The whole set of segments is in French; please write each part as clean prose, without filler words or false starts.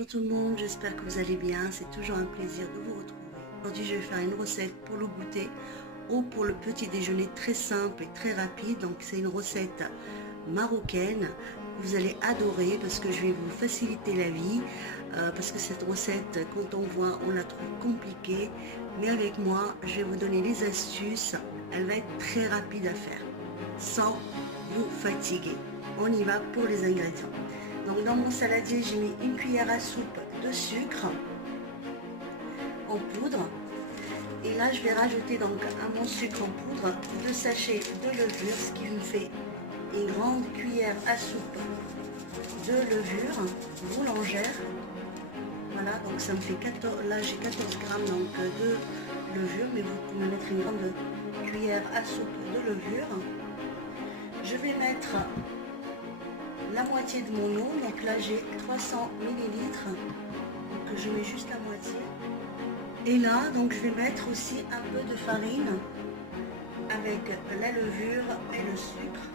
Bonjour tout le monde, j'espère que vous allez bien, c'est toujours un plaisir de vous retrouver. Aujourd'hui je vais faire une recette pour le goûter ou pour le petit déjeuner très simple et très rapide. Donc c'est une recette marocaine que vous allez adorer parce que je vais vous faciliter la vie. Parce que cette recette, quand on voit, on la trouve compliquée. Mais avec moi, je vais vous donner les astuces. Elle va être très rapide à faire, sans vous fatiguer. On y va pour les ingrédients. Donc dans mon saladier, j'ai mis une cuillère à soupe de sucre en poudre. Et là, je vais rajouter donc à mon sucre en poudre 2 sachets de levure, ce qui me fait une grande cuillère à soupe de levure boulangère. Voilà, donc ça me fait 14, là j'ai 14 grammes donc, de levure, mais vous pouvez mettre une grande cuillère à soupe de levure. Je vais mettre la moitié de mon eau, donc là j'ai 300 millilitres, donc je mets juste la moitié. Et là, donc je vais mettre aussi un peu de farine avec la levure et le sucre.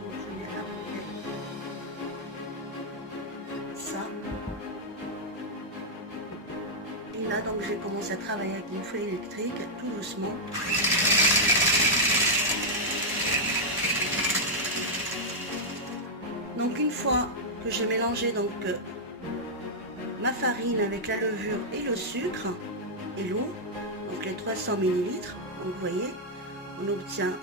Donc, je vais appliquer ça. Et là, donc je vais commencer à travailler avec mon fouet électrique tout doucement. Donc une fois que j'ai mélangé donc ma farine avec la levure et le sucre et l'eau, donc les 300 millilitres, donc vous voyez, on obtient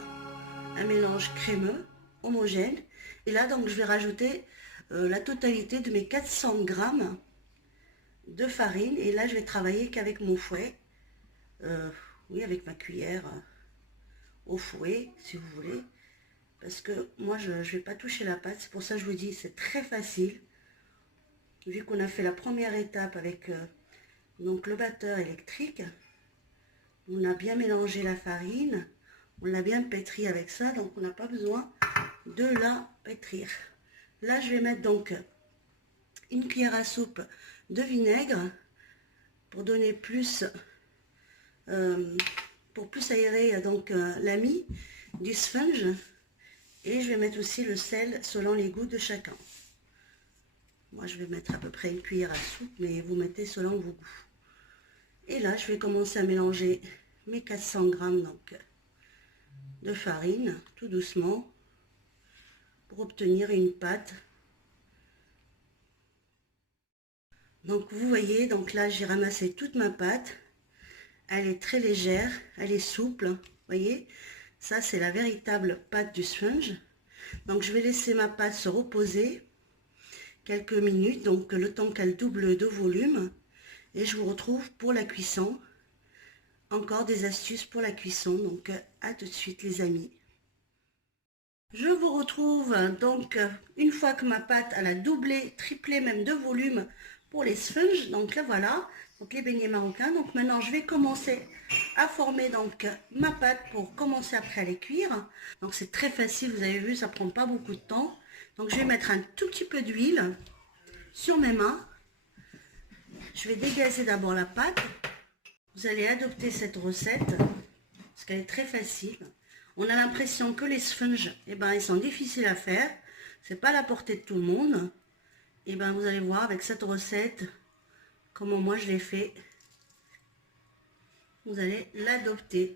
un mélange crémeux, homogène. Et là donc je vais rajouter la totalité de mes 400 grammes de farine. Et là je vais travailler qu'avec mon fouet, oui, avec ma cuillère au fouet si vous voulez. Parce que moi je ne vais pas toucher la pâte, c'est pour ça que je vous dis c'est très facile. Vu qu'on a fait la première étape avec donc le batteur électrique, on a bien mélangé la farine, on l'a bien pétri avec ça, donc on n'a pas besoin de la pétrir. Là je vais mettre donc une cuillère à soupe de vinaigre pour donner plus, pour plus aérer donc la mie du sponge. Et je vais mettre aussi le sel selon les goûts de chacun. Moi, je vais mettre à peu près une cuillère à soupe, mais vous mettez selon vos goûts. Et là, je vais commencer à mélanger mes 400 grammes donc, de farine, tout doucement, pour obtenir une pâte. Donc, vous voyez, donc là, j'ai ramassé toute ma pâte. Elle est très légère, elle est souple, vous voyez. Ça, c'est la véritable pâte du sponge. Donc, je vais laisser ma pâte se reposer quelques minutes, donc le temps qu'elle double de volume. Et je vous retrouve pour la cuisson. Encore des astuces pour la cuisson, donc à tout de suite les amis. Je vous retrouve donc une fois que ma pâte elle a doublé, triplé même de volume pour les sponges. Donc là voilà, donc les beignets marocains. Donc maintenant je vais commencer à former donc ma pâte pour commencer après à les cuire. Donc c'est très facile, vous avez vu, ça prend pas beaucoup de temps. Donc je vais mettre un tout petit peu d'huile sur mes mains. Je vais dégazer d'abord la pâte. Vous allez adopter cette recette parce qu'elle est très facile. On a l'impression que les sponges, eh ben, ils sont difficiles à faire. C'est pas à la portée de tout le monde. Et ben, vous allez voir avec cette recette comment moi je l'ai fait. Vous allez l'adopter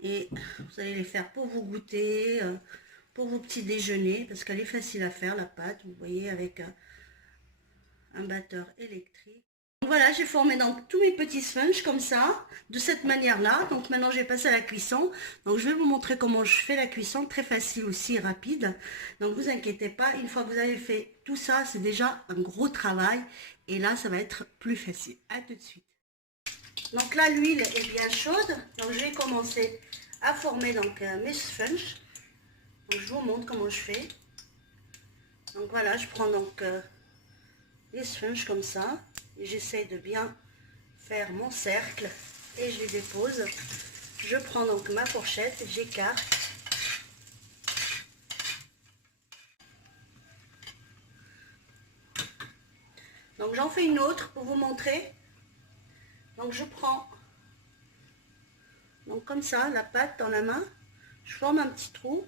et vous allez les faire pour vous goûter, pour vos petits déjeuners, parce qu'elle est facile à faire la pâte. Vous voyez avec un batteur électrique. Voilà, j'ai formé donc tous mes petits sponges comme ça, de cette manière-là. Donc maintenant, je vais passer à la cuisson. Donc je vais vous montrer comment je fais la cuisson, très facile aussi et rapide. Donc vous inquiétez pas, une fois que vous avez fait tout ça, c'est déjà un gros travail. Et là, ça va être plus facile. À tout de suite. Donc là, l'huile est bien chaude. Donc je vais commencer à former donc mes sponges. Donc je vous montre comment je fais. Donc voilà, je prends donc les sponges comme ça. J'essaie de bien faire mon cercle et je les dépose. Je prends donc ma fourchette, j'écarte. Donc j'en fais une autre pour vous montrer. Donc je prends donc comme ça la pâte dans la main, je forme un petit trou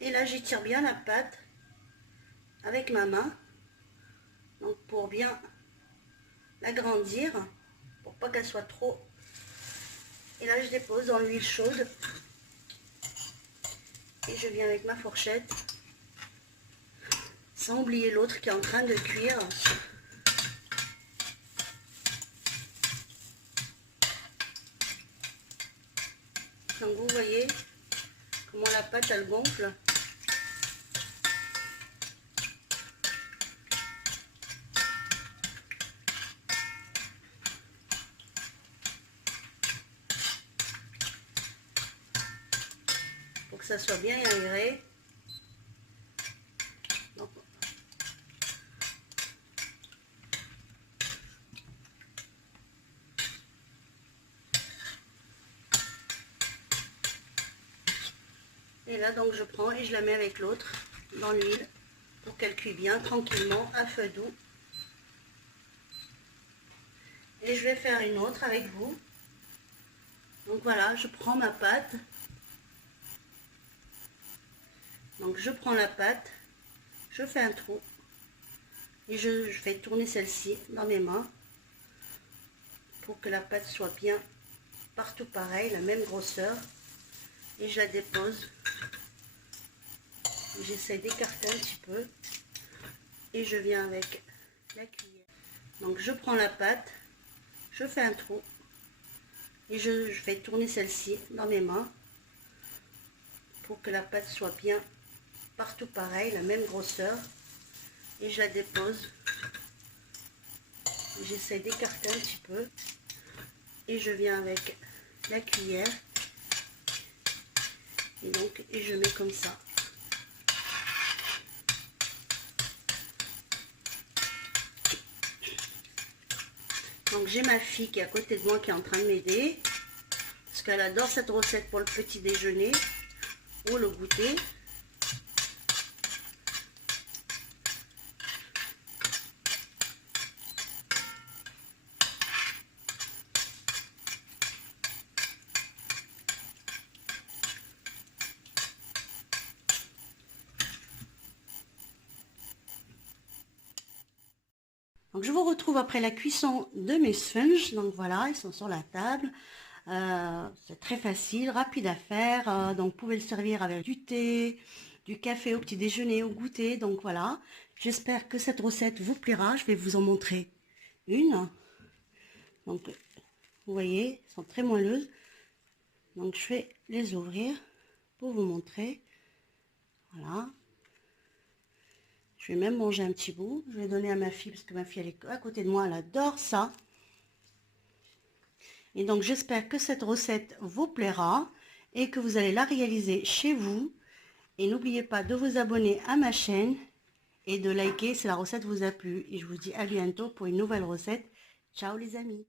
et là j'étire bien la pâte avec ma main Donc pour bien l'agrandir, pour pas qu'elle soit trop. Et là je dépose dans l'huile chaude. Et je viens avec ma fourchette. Sans oublier l'autre qui est en train de cuire. Donc vous voyez comment la pâte elle gonfle. Pour que ça soit bien aéré. Donc, et là donc je prends et je la mets avec l'autre dans l'huile pour qu'elle cuise bien tranquillement à feu doux. Et je vais faire une autre avec vous. Donc voilà, je prends ma pâte. Donc je prends la pâte, je fais un trou et je fais tourner celle-ci dans mes mains pour que la pâte soit bien partout pareil, la même grosseur. Et je la dépose. J'essaie d'écarter un petit peu et je viens avec la cuillère. Donc je prends la pâte, je fais un trou et je fais tourner celle-ci dans mes mains pour que la pâte soit bien partout pareil, la même grosseur. Et je la dépose. J'essaie d'écarter un petit peu et je viens avec la cuillère et donc je mets comme ça. Donc j'ai ma fille qui est à côté de moi qui est en train de m'aider parce qu'elle adore cette recette pour le petit déjeuner ou le goûter. Donc je vous retrouve après la cuisson de mes sponges. Donc voilà, ils sont sur la table. C'est très facile, rapide à faire. Donc vous pouvez le servir avec du thé, du café au petit déjeuner, au goûter. Donc voilà, j'espère que cette recette vous plaira. Je vais vous en montrer une. Donc vous voyez, elles sont très moelleuses. Donc je vais les ouvrir pour vous montrer. Voilà. Je vais même manger un petit bout. Je vais donner à ma fille parce que ma fille elle est à côté de moi. Elle adore ça. Et donc j'espère que cette recette vous plaira et que vous allez la réaliser chez vous. Et n'oubliez pas de vous abonner à ma chaîne et de liker si la recette vous a plu. Et je vous dis à bientôt pour une nouvelle recette. Ciao les amis!